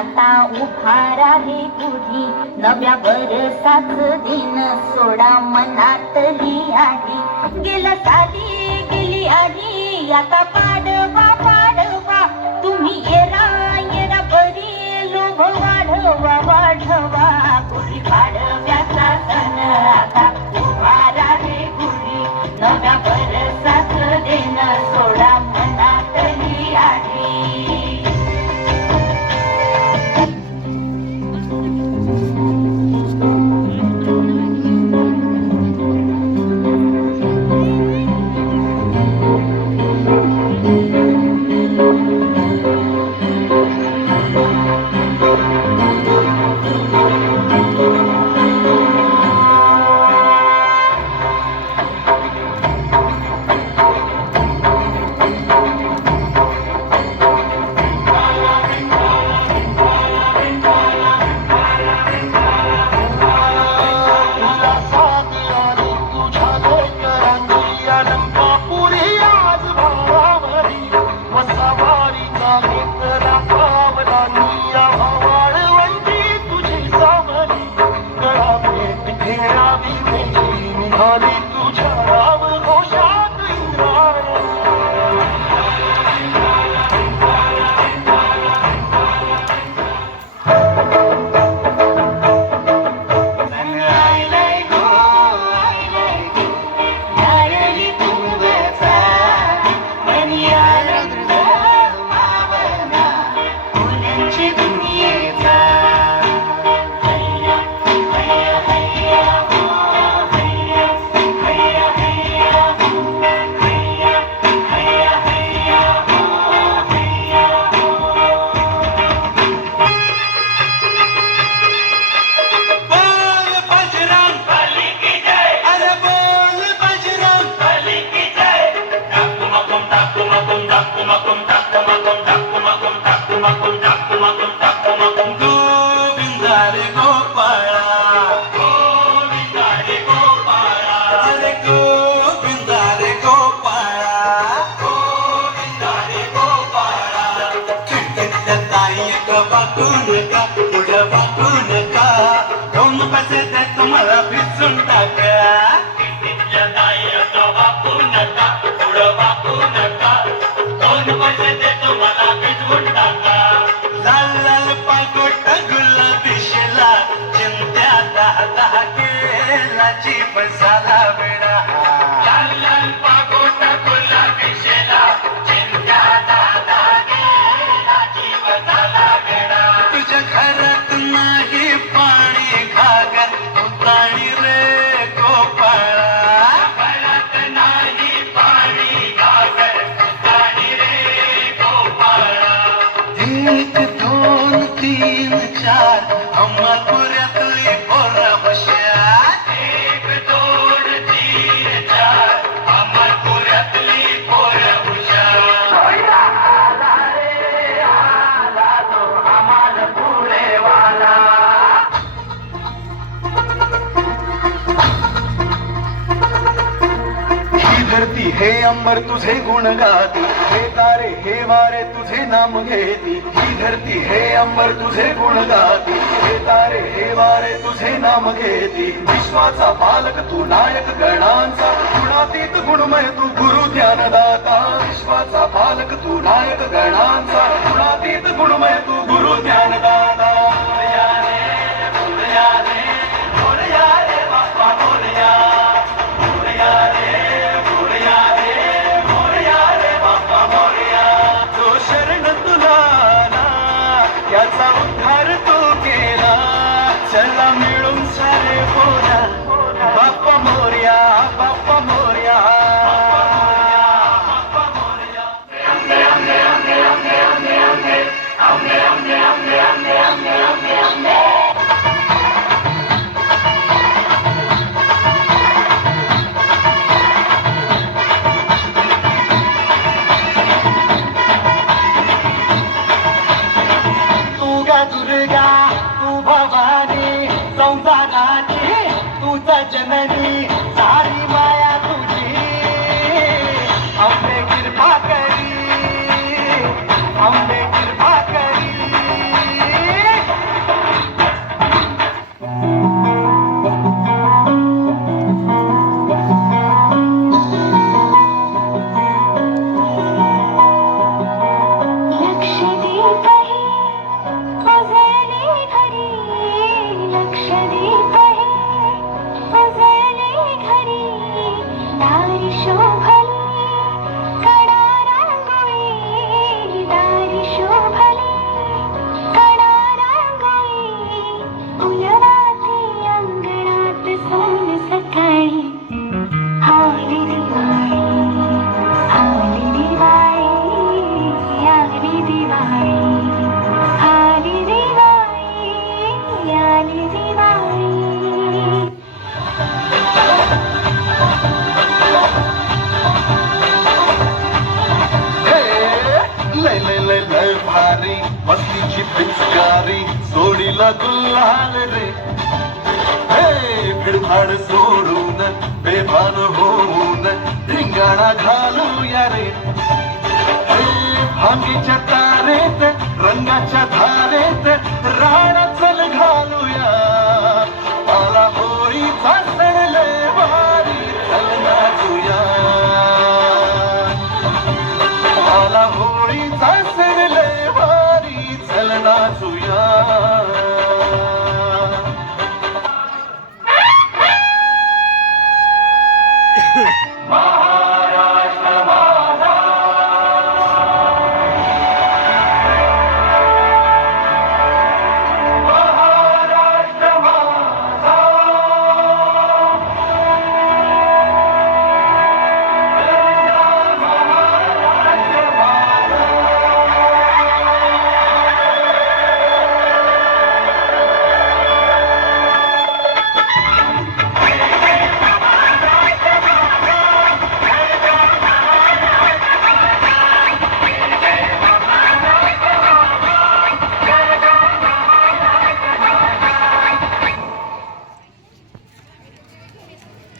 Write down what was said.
आता उभारा रे गुढी नव्या बरसाच दिन सोडा मनातली आधी गेला साली गेली आधी आता पाडवा पाडवा तुम्ही येरा येरा बरी लोभ वाढवा वाढवा गुढी पाडव्याचा सण आता उभारा रे गुढी नव्या बरसाच दिन सोडा मनातली आधी हे अंबर तुझे गुण गाती हे तारे हे वारे तुझे नाम घेती ही धरती हे अंबर तुझे गुण गाती हे तारे हे वारे तुझे नाम घेती विश्वाचा पालक तू नायक गणांचा गुणातीत गुणमय तू गुरु ज्ञानदाता विश्वाचा पालक तू नायक गणांचा गुणातीत गुणमय तू गुरु ज्ञानदाता चला मिळून सारे बोला बाप्पा मोरया बाप्पा मोरया जननी सारी माया तुझी अम्बे कृपा करी अम्बे कृपा करी शोभली कडा रांगोळी दारी शोभली कडा रांगोळी फुलवाती अंगणात सोन सकाळी आली दिवाळी आली दिवाळी आली दिवाळी आली दिवाळी आली दिवाळी लय लय लय लय भारी मस्तीची पिचकारी सोडीला गुल्हाल रे हे भिडभाड सोडून बेभान होऊन धिंगाणा घालूया रे हे भांगीच्या तारेत रंगाच्या धारेत राणा चल घालूया आला होळीचा सण लय भारी चल नाचूया आला होळीचा सण लय भारी चल नाचूया महा